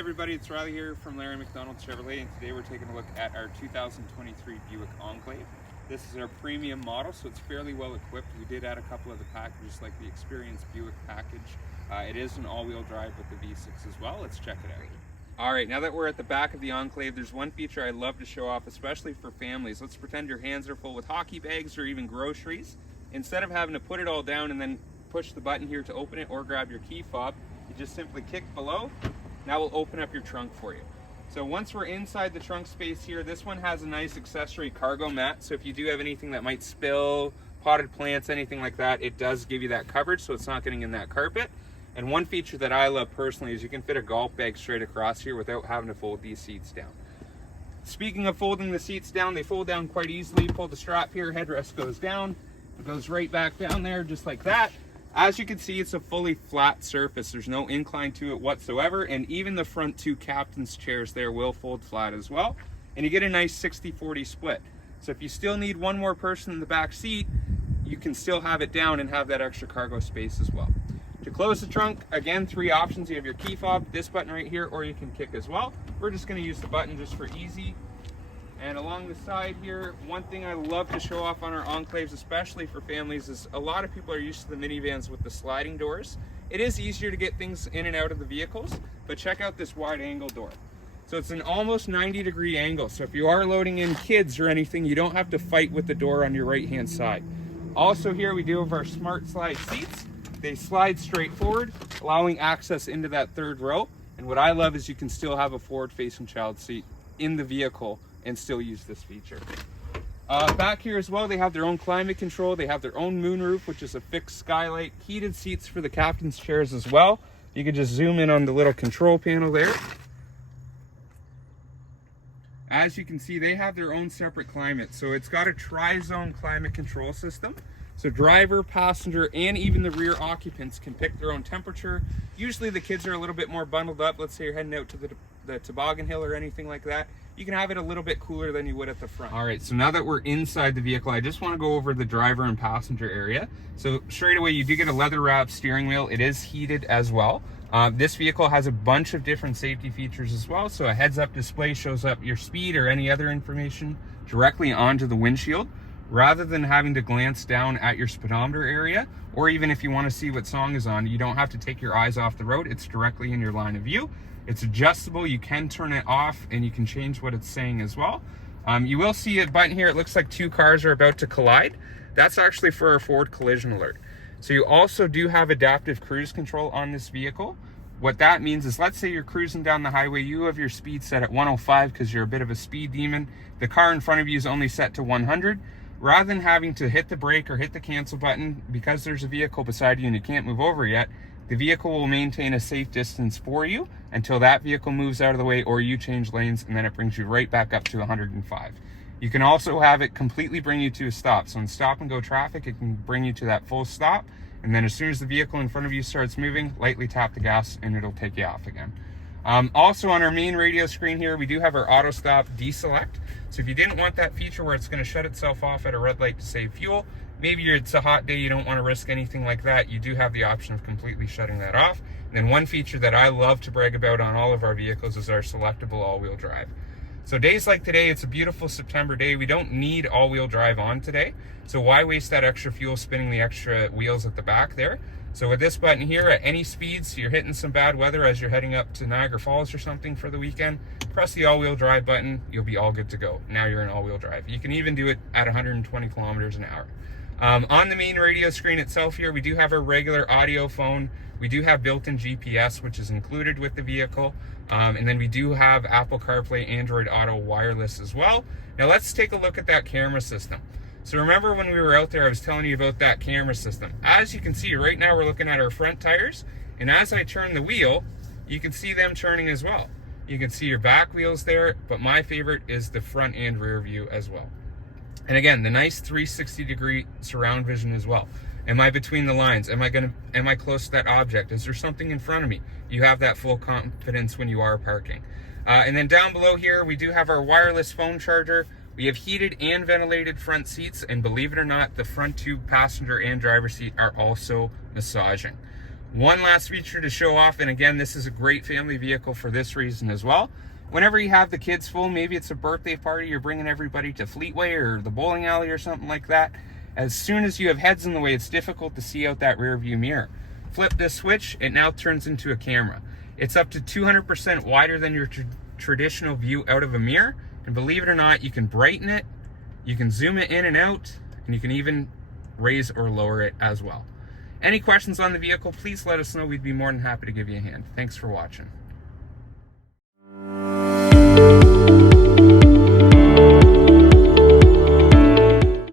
Everybody, it's Riley here from Larry McDonald Chevrolet, and today we're taking a look at our 2023 Buick Enclave. This is our premium model, so it's fairly well equipped. We did add a couple of the packages like the Experience Buick package. It is an all-wheel drive with the V6 as well. Let's check it out. All right, now that we're at the back of the Enclave, there's one feature I love to show off, especially for families. Let's pretend your hands are full with hockey bags or even groceries. Instead of having to put it all down and then push the button here to open it or grab your key fob, you just simply kick below. Now we'll open up your trunk for you. So once we're inside the trunk space here, this one has a nice accessory cargo mat. So if you do have anything that might spill, potted plants, anything like that, it does give you that coverage so it's not getting in that carpet. And one feature that I love personally is you can fit a golf bag straight across here without having to fold these seats down. Speaking of folding the seats down, they fold down quite easily. Pull the strap here, headrest goes down. It goes right back down there just like that. As you can see, it's a fully flat surface. There's no incline to it whatsoever, and even the front two captain's chairs there will fold flat as well. And you get a nice 60-40 split. So if you still need one more person in the back seat, you can still have it down and have that extra cargo space as well. To close the trunk, again, three options. You have your key fob, this button right here, or you can kick as well. We're just going to use the button just for easy. And along the side here, one thing I love to show off on our Enclaves, especially for families, is a lot of people are used to the minivans with the sliding doors. It is easier to get things in and out of the vehicles, but check out this wide angle door. So it's an almost 90-degree angle. So if you are loading in kids or anything, you don't have to fight with the door on your right-hand side. Also here we do have our smart slide seats. They slide straight forward, allowing access into that third row. And what I love is you can still have a forward-facing child seat in the vehicle and still use this feature. Back here as well, they have their own climate control. They have their own moonroof, which is a fixed skylight. Heated seats for the captain's chairs as well. You can just zoom in on the little control panel there. As you can see, they have their own separate climate. So it's got a tri-zone climate control system. So driver, passenger, and even the rear occupants can pick their own temperature. Usually the kids are a little bit more bundled up. Let's say you're heading out to the toboggan hill or anything like that. You can have it a little bit cooler than you would at the front. All right, so now that we're inside the vehicle, I just want to go over the driver and passenger area. So straight away, you do get a leather wrapped steering wheel. It is heated as well. This vehicle has a bunch of different safety features as well. So a heads-up display shows up your speed or any other information directly onto the windshield, rather than having to glance down at your speedometer area, or even if you want to see what song is on, you don't have to take your eyes off the road. It's directly in your line of view. It's adjustable. You can turn it off and you can change what it's saying as well. You will see a button here. It looks like two cars are about to collide. That's actually for our forward collision alert. So you also do have adaptive cruise control on this vehicle. What that means is, let's say you're cruising down the highway, you have your speed set at 105 because you're a bit of a speed demon. The car in front of you is only set to 100. Rather than having to hit the brake or hit the cancel button, because there's a vehicle beside you and you can't move over yet, the vehicle will maintain a safe distance for you until that vehicle moves out of the way or you change lanes, and then it brings you right back up to 105. You can also have it completely bring you to a stop. So in stop and go traffic, it can bring you to that full stop. And then as soon as the vehicle in front of you starts moving, lightly tap the gas and it'll take you off again. Also on our main radio screen here, we do have our auto stop deselect. So if you didn't want that feature where it's going to shut itself off at a red light to save fuel, maybe it's a hot day, you don't want to risk anything like that, you do have the option of completely shutting that off. And then one feature that I love to brag about on all of our vehicles is our selectable all-wheel drive. So days like today, it's a beautiful September day. We don't need all-wheel drive on today. So why waste that extra fuel spinning the extra wheels at the back there? So with this button here, at any speed, so you're hitting some bad weather as you're heading up to Niagara Falls or something for the weekend, press the all-wheel drive button, you'll be all good to go. Now you're in all-wheel drive. You can even do it at 120 kilometers an hour. On the main radio screen itself here, we do have a regular audio phone. We do have built-in GPS, which is included with the vehicle. And then we do have Apple CarPlay, Android Auto, wireless as well. Now let's take a look at that camera system. So remember when we were out there, I was telling you about that camera system. As you can see, right now we're looking at our front tires. And as I turn the wheel, you can see them turning as well. You can see your back wheels there, but my favorite is the front and rear view as well. And again, the nice 360-degree surround vision as well. Am I between the lines? Am I close to that object? Is there something in front of me? You have that full confidence when you are parking. And then down below here, we do have our wireless phone charger. We have heated and ventilated front seats, and believe it or not, the front two passenger and driver seat are also massaging. One last feature to show off, and again, this is a great family vehicle for this reason as well. Whenever you have the kids full, maybe it's a birthday party, you're bringing everybody to Fleetway or the bowling alley or something like that. As soon as you have heads in the way, it's difficult to see out that rear view mirror. Flip this switch, it now turns into a camera. It's up to 200% wider than your traditional view out of a mirror. And believe it or not, you can brighten it, you can zoom it in and out, and you can even raise or lower it as well. Any questions on the vehicle, please let us know. We'd be more than happy to give you a hand. Thanks for watching.